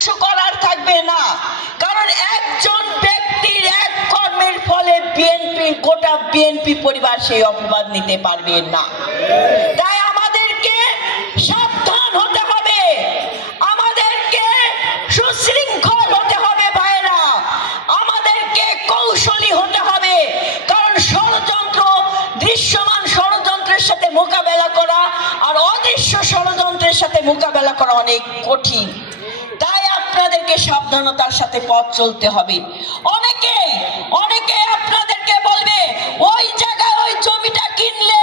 করার থাকবে না, কারণ একজন ব্যক্তির এক কর্মের ফলে গোটা বিএনপি পরিবার সেই অপবাদ নিতে পারবে না। তাই আমাদেরকে সাবধান হতে হবে, আমাদেরকে সুশৃঙ্খল হতে হবে ভাইরা, আমাদেরকে কৌশলী হতে হবে, কারণ ষড়যন্ত্র, দৃশ্যমান ষড়যন্ত্রের সাথে মোকাবেলা করা আর অদৃশ্য ষড়যন্ত্রের সাথে মোকাবেলা করা অনেক কঠিন। তাই আপনাদেরকে সাবধানতার সাথে পথ চলতে হবে। অনেকে আপনাদেরকে বলবে ওই জায়গায় ওই জমিটা কিনলে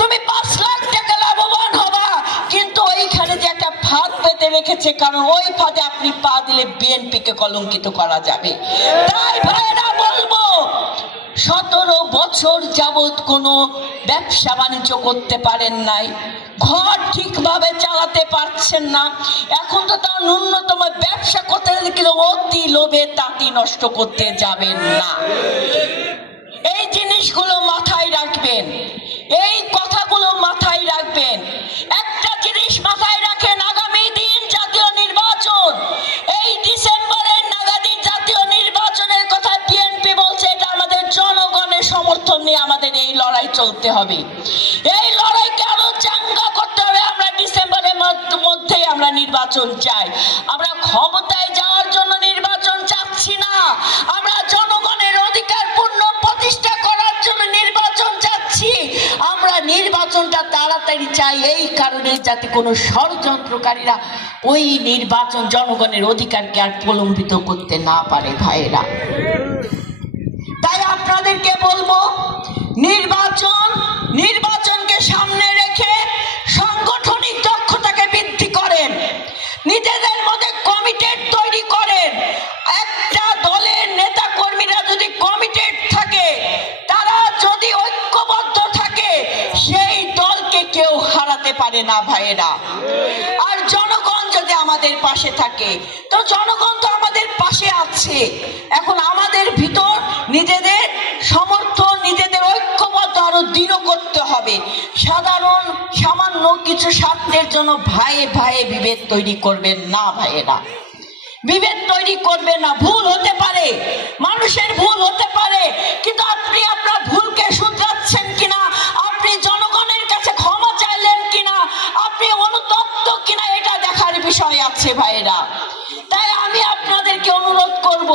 তুমি 5 লাখ টাকা লাভবান হবা, কিন্তু ওইখানে যে একটা ফাঁদ পেতে রেখেছে, কারণ ওই ফাঁদে আপনি পা দিলে বিএনপিকে কলঙ্কিত করা যাবে। তাই ভাইরা বলবো, 17 বছর যাবত কোনো ব্যবসা বাণিজ্য করতে পারেন নাই, ঘর ঠিকভাবে চালাতে পারছেন না, এখন তো তার ন্যূনতম ব্যবসা করতে গেলে অতি লোভে তাঁতি নষ্ট করতে যাবেন না। এই জিনিসগুলো মাথায় রাখবেন, এই কথাগুলো মাথায় রাখবেন। একটা জিনিস মাথায় রাখেন, আগামী দিন জাতীয় নির্বাচন, এই ডিসেম্বরের নাগাদই জাতীয় নির্বাচনের কথা বিএনপি বলছে। এটা আমাদের জনগণের সমর্থন নিয়ে আমাদের এই লড়াই চলতে হবে, এই লড়াইকে আরো চাঙ্গা করতে হবে। আমরা ডিসেম্বরের মধ্যেই আমরা নির্বাচন চাই, আমরা ক্ষমতায় যাওয়ার জন্য নির্বাচন চাচ্ছি না, আমরা জনগণের অধিকার পূর্ণ প্রতিষ্ঠা করার জন্য নির্বাচন চাচ্ছি। আমরা নির্বাচনটা তাড়াতাড়ি চাই এই কারণে, যাতে কোনো ষড়যন্ত্রকারীরা ওই নির্বাচন, জনগণের অধিকারকে আর প্রলম্বিত করতে না পারে ভাইয়েরা। তাই আপনাদেরকে বলবো, নির্বাচনকে সামনে রেখে সাংগঠনিক দক্ষতাকে বৃদ্ধি করেন, নিজেদের মধ্যে কমিটেড তৈরি করেন। একটা দলের নেতা কর্মীরা যদি কমিটেড থাকে, তারা যদি ঐক্যবদ্ধ থাকে, সেই দলকে কেউ হারাতে পারে না ভাইয়েরা। আর জনগণ যদি আমাদের পাশে থাকে, তো জনগণ তো আমাদের পাশে আছে। এখন আমাদের ভিতর নিজেদের সমর্থন, নিজেদের ঐক্যবদ্ধ আরো দৃঢ় করতে হবে। সামান্য কিছু স্বার্থের জন্য ভাইয়ে বিভেদ তৈরি করবেন না ভাইয়েরা, বিভেদ তৈরি করবেন না। ভুল হতে পারে, মানুষের ভুল হতে পারে, কিন্তু আপনি আপনার ভুলকে শুধরাচ্ছেন কিনা, আপনি জনগণের কাছে ক্ষমা চাইলেন কিনা, আপনি অনুতপ্ত কিনা, এটা দেখার বিষয় আছে ভাইয়েরা। তাই আমি আপনাদেরকে অনুরোধ করব,